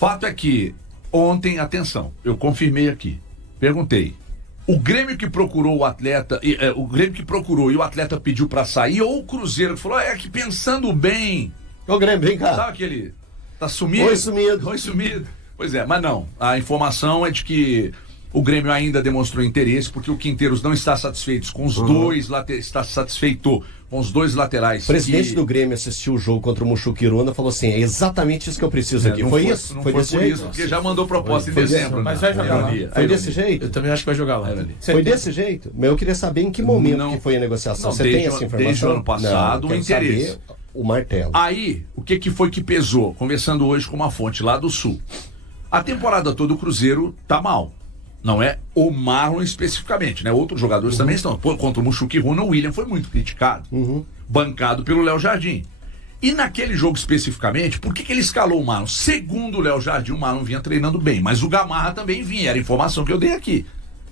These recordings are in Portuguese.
Fato é que ontem, atenção, eu confirmei aqui, perguntei, o Grêmio que procurou o atleta, o Grêmio que procurou e o atleta pediu pra sair, ou o Cruzeiro que falou, é que pensando bem... Ô Grêmio, vem cá. Sabe aquele... Tá sumido? Oi, sumido. Oi, sumido. Pois é, mas não, a informação é de que o Grêmio ainda demonstrou interesse, porque o Quinteiros não está satisfeito com os dois laterais, está satisfeito com os dois laterais. O presidente do Grêmio assistiu o jogo contra o Mushuquiruna e falou assim, é exatamente isso que eu preciso aqui. Foi isso? Não foi desse jeito? Isso, porque já mandou proposta em dezembro. Mas vai jogar lá. Foi desse jeito? Eu também acho que vai jogar lá. Foi desse jeito? Mas eu queria saber em que momento que foi a negociação. Você tem essa informação? Desde o ano passado, o interesse. O martelo. Aí, o que foi que pesou? Conversando hoje com uma fonte lá do Sul. A temporada toda o Cruzeiro tá mal. Não é o Marlon especificamente, né? Outros jogadores também estão. Contra o Mushuquiruna, o William foi muito criticado. Bancado pelo Léo Jardim. E naquele jogo especificamente, por que ele escalou o Marlon? Segundo o Léo Jardim, o Marlon vinha treinando bem, mas o Gamarra também vinha, era a informação que eu dei aqui.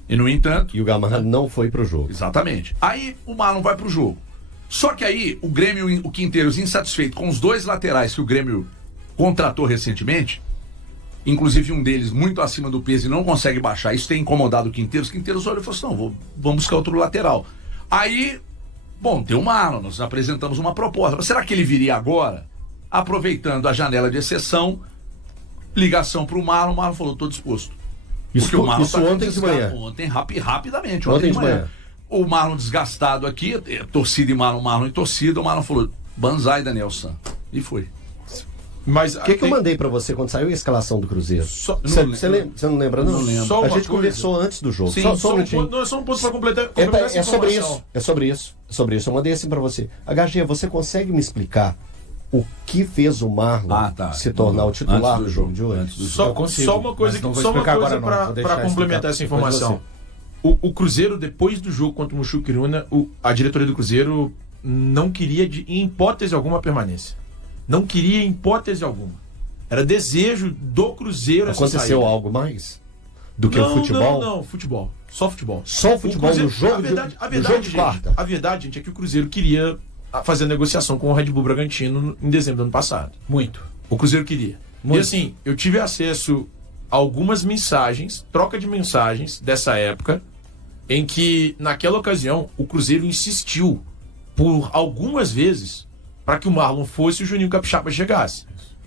E no entanto... E o Gamarra não foi pro jogo. Exatamente. Aí o Marlon vai pro jogo. Só que aí o Grêmio, o Quinteiros, insatisfeito com os dois laterais que o Grêmio contratou recentemente, inclusive um deles muito acima do peso e não consegue baixar, isso tem incomodado o Quinteiros. O Quinteiros olhou e falou assim, não, vamos buscar outro lateral. Aí, bom, tem o Marlon, nós apresentamos uma proposta. Mas será que ele viria agora? Aproveitando a janela de exceção, ligação pro Marlon, o Marlon falou, estou disposto. Isso, o Marlon isso ontem de manhã. Ontem, rapidamente, ontem de manhã. O Marlon desgastado aqui, torcida e Marlon e torcida, o Marlon falou, banzai, Danielson. E foi. Mas o que eu mandei pra você quando saiu a escalação do Cruzeiro? Você não lembra, não? Não lembro. A gente conversou antes do jogo. Sim, só um ponto pra completar essa informação. É sobre isso. Eu mandei assim pra você. HG, você consegue me explicar o que fez o Marlon se tornar o titular do jogo de hoje? Só uma coisa para complementar essa informação. O Cruzeiro, depois do jogo contra o Mushuquiruna, a diretoria do Cruzeiro não queria, em hipótese alguma, permanência. Não queria em hipótese alguma. Era desejo do Cruzeiro essa saída. Aconteceu algo mais do que o futebol? Não, futebol. Só futebol. Só o futebol no jogo de quarta? A verdade, gente, é que o Cruzeiro queria fazer a negociação com o Red Bull Bragantino em dezembro do ano passado. Muito. O Cruzeiro queria. E assim, eu tive acesso a algumas mensagens, troca de mensagens dessa época, em que, naquela ocasião, o Cruzeiro insistiu por algumas vezes para que o Marlon fosse e o Juninho Capixaba chegasse.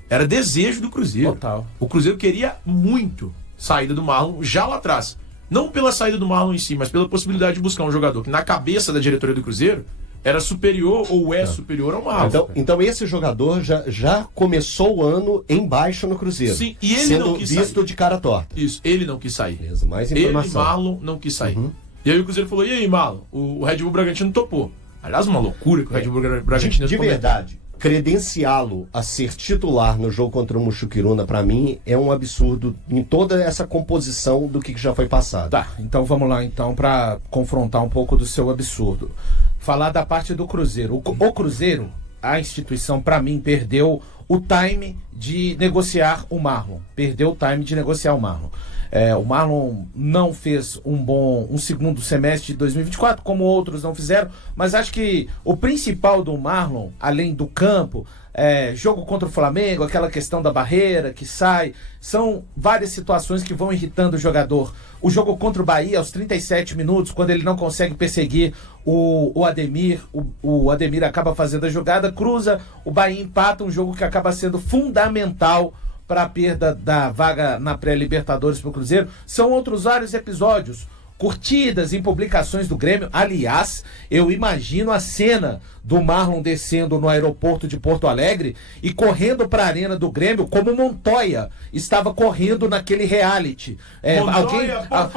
Era desejo do Cruzeiro. Total. O Cruzeiro queria muito saída do Marlon já lá atrás. Não pela saída do Marlon em si, mas pela possibilidade de buscar um jogador que, na cabeça da diretoria do Cruzeiro, era superior ou superior ao Marlon. Então esse jogador já começou o ano em baixa no Cruzeiro. Sim, e ele sendo não quis visto sair. De cara torta. Isso, ele não quis sair. Beleza, mais informação. Ele, Marlon, não quis sair. E aí o Cruzeiro falou, e aí, Marlon? O Red Bull Bragantino topou. Aliás, uma loucura que o Red Bull Bragantino... De verdade, credenciá-lo a ser titular no jogo contra o Mushuquiruna, pra mim, é um absurdo em toda essa composição do que já foi passado. Tá, então vamos lá, então, pra confrontar um pouco do seu absurdo. Falar da parte do Cruzeiro. O Cruzeiro, a instituição, pra mim, perdeu o time de negociar o Marlon. Perdeu o time de negociar o Marlon. O Marlon não fez um segundo semestre de 2024, como outros não fizeram, mas acho que o principal do Marlon, além do campo, jogo contra o Flamengo, aquela questão da barreira que sai, são várias situações que vão irritando o jogador. O jogo contra o Bahia, aos 37 minutos, quando ele não consegue perseguir o Ademir, o Ademir acaba fazendo a jogada, cruza, o Bahia empata, um jogo que acaba sendo fundamental para a perda da vaga na pré-Libertadores para o Cruzeiro. São outros vários episódios, curtidas em publicações do Grêmio. Aliás, eu imagino a cena do Marlon descendo no aeroporto de Porto Alegre e correndo para a arena do Grêmio como Montoya estava correndo naquele reality.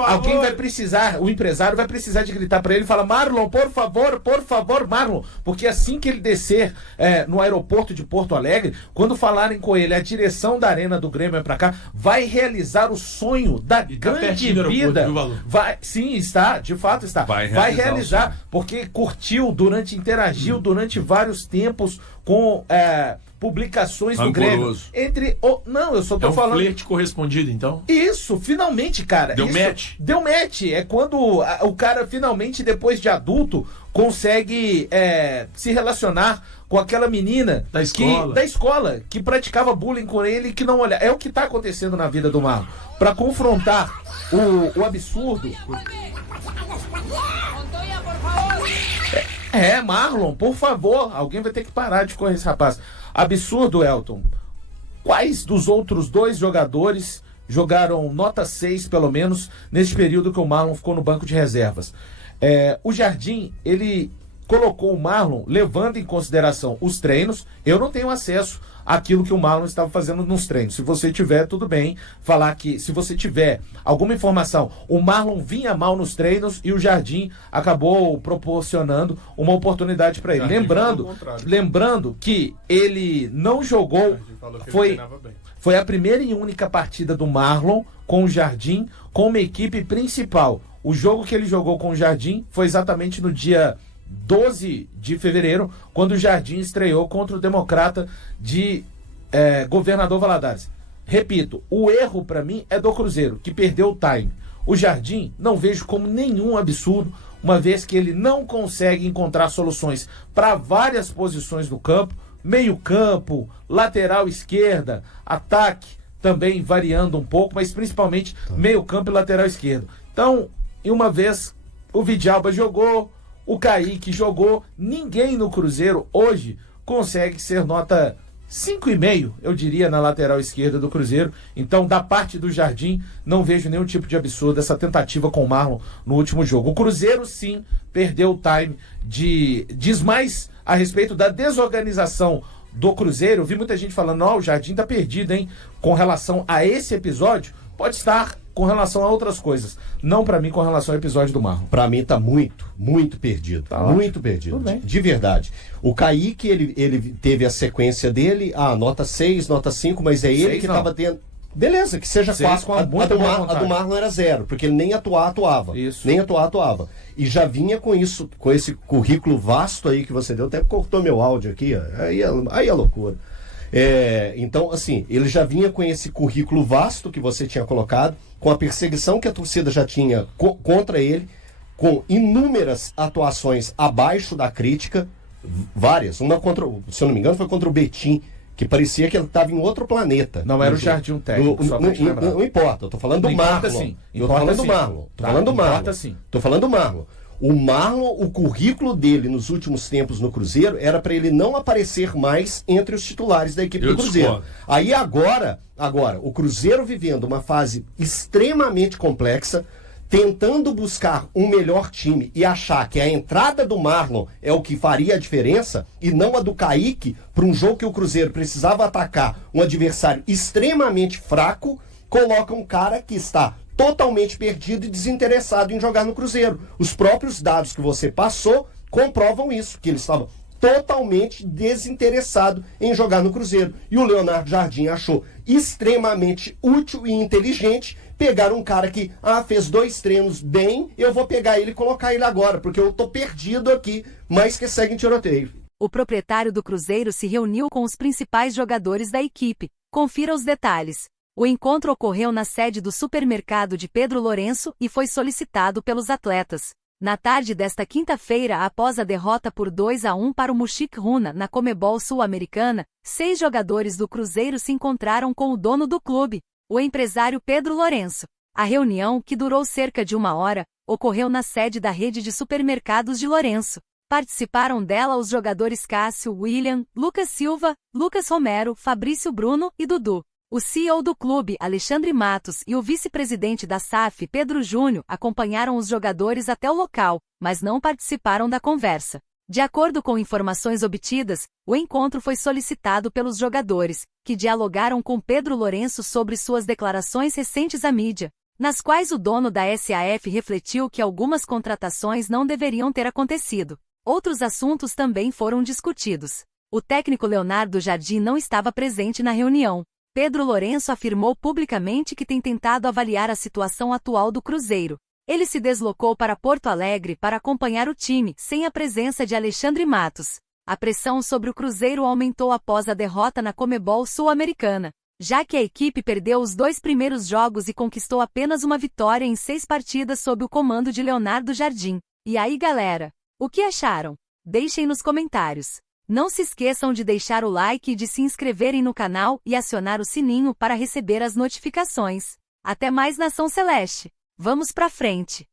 Alguém vai precisar, o empresário vai precisar de gritar para ele e falar, Marlon, por favor, Marlon, porque assim que ele descer no aeroporto de Porto Alegre, quando falarem com ele, a direção da arena do Grêmio é para cá, vai realizar o sonho da grande vida. Sim, está, de fato está. Vai realizar, porque interagiu durante vários tempos com publicações do Grêmio. Não, eu só tô falando. Flerte correspondido, então? Isso, finalmente, cara. Deu match? Deu match. É quando o cara finalmente, depois de adulto, consegue se relacionar com aquela menina Da escola. da escola que praticava bullying com ele e que não olha. É o que está acontecendo na vida do Marlon. Para confrontar o absurdo. Marlon, por favor, alguém vai ter que parar de correr esse rapaz. Absurdo, Elton. Quais dos outros 2 jogadores jogaram nota 6, pelo menos, nesse período que o Marlon ficou no banco de reservas? O Jardim, ele colocou o Marlon levando em consideração os treinos. Eu não tenho acesso àquilo que o Marlon estava fazendo nos treinos. Se você tiver, tudo bem. Falar que, se você tiver alguma informação, o Marlon vinha mal nos treinos e o Jardim acabou proporcionando uma oportunidade para ele. Lembrando que ele não jogou. Foi a primeira e única partida do Marlon com o Jardim, com uma equipe principal. O jogo que ele jogou com o Jardim foi exatamente no dia 12 de fevereiro, quando o Jardim estreou contra o Democrata de Governador Valadares. Repito, o erro para mim é do Cruzeiro, que perdeu o time. O Jardim não vejo como nenhum absurdo, uma vez que ele não consegue encontrar soluções para várias posições do campo, meio campo, lateral esquerda, ataque, também variando um pouco, mas principalmente meio campo e lateral esquerdo. Então, e uma vez o Vidalba jogou, o Kaique jogou, ninguém no Cruzeiro hoje consegue ser nota 5,5, eu diria, na lateral esquerda do Cruzeiro. Então, da parte do Jardim, não vejo nenhum tipo de absurdo essa tentativa com o Marlon no último jogo. O Cruzeiro, sim, perdeu o time diz mais a respeito da desorganização do Cruzeiro. Eu vi muita gente falando, o Jardim tá perdido, hein, com relação a esse episódio. Pode estar com relação a outras coisas. Não para mim com relação ao episódio do Marlon. Para mim tá muito perdido. Tá muito ótimo. perdido. De verdade. O Kaique, ele teve a sequência dele, nota 6, nota 5, mas é ele que tava tendo... Beleza, que seja 4. A do Marlon era 0, porque ele nem atuava. Isso. Nem atuava. E já vinha com isso, com esse currículo vasto aí que você deu. Até cortou meu áudio aqui, ó. Aí é loucura. Então, assim, ele já vinha com esse currículo vasto que você tinha colocado, com a perseguição que a torcida já tinha contra ele, com inúmeras atuações abaixo da crítica, várias. Uma contra, se eu não me engano, foi contra o Betim, que parecia que ele estava em outro planeta. Não era o Jardim técnico, só pra te lembrar. Não importa, eu tô falando do Marlon. Tô falando do Marlon. O Marlon, o currículo dele nos últimos tempos no Cruzeiro era para ele não aparecer mais entre os titulares da equipe do Cruzeiro. Discordo. Aí agora, o Cruzeiro vivendo uma fase extremamente complexa, tentando buscar um melhor time e achar que a entrada do Marlon é o que faria a diferença e não a do Kaique, para um jogo que o Cruzeiro precisava atacar um adversário extremamente fraco, coloca um cara que está totalmente perdido e desinteressado em jogar no Cruzeiro. Os próprios dados que você passou comprovam isso, que ele estava totalmente desinteressado em jogar no Cruzeiro. E o Leonardo Jardim achou extremamente útil e inteligente pegar um cara que fez 2 treinos bem, eu vou pegar ele e colocar ele agora, porque eu tô perdido aqui, mas que segue em tiroteio. O proprietário do Cruzeiro se reuniu com os principais jogadores da equipe. Confira os detalhes. O encontro ocorreu na sede do supermercado de Pedro Lourenço e foi solicitado pelos atletas. Na tarde desta quinta-feira, após a derrota por 2-1 para o Muxic Runa na Comebol Sul-Americana, 6 jogadores do Cruzeiro se encontraram com o dono do clube, o empresário Pedro Lourenço. A reunião, que durou cerca de 1 hora, ocorreu na sede da rede de supermercados de Lourenço. Participaram dela os jogadores Cássio, William, Lucas Silva, Lucas Romero, Fabrício Bruno e Dudu. O CEO do clube, Alexandre Matos, e o vice-presidente da SAF, Pedro Júnior, acompanharam os jogadores até o local, mas não participaram da conversa. De acordo com informações obtidas, o encontro foi solicitado pelos jogadores, que dialogaram com Pedro Lourenço sobre suas declarações recentes à mídia, nas quais o dono da SAF refletiu que algumas contratações não deveriam ter acontecido. Outros assuntos também foram discutidos. O técnico Leonardo Jardim não estava presente na reunião. Pedro Lourenço afirmou publicamente que tem tentado avaliar a situação atual do Cruzeiro. Ele se deslocou para Porto Alegre para acompanhar o time, sem a presença de Alexandre Matos. A pressão sobre o Cruzeiro aumentou após a derrota na Comebol Sul-Americana, já que a equipe perdeu os 2 primeiros jogos e conquistou apenas uma vitória em 6 partidas sob o comando de Leonardo Jardim. E aí, galera? O que acharam? Deixem nos comentários. Não se esqueçam de deixar o like e de se inscreverem no canal e acionar o sininho para receber as notificações. Até mais, Nação Celeste! Vamos pra frente!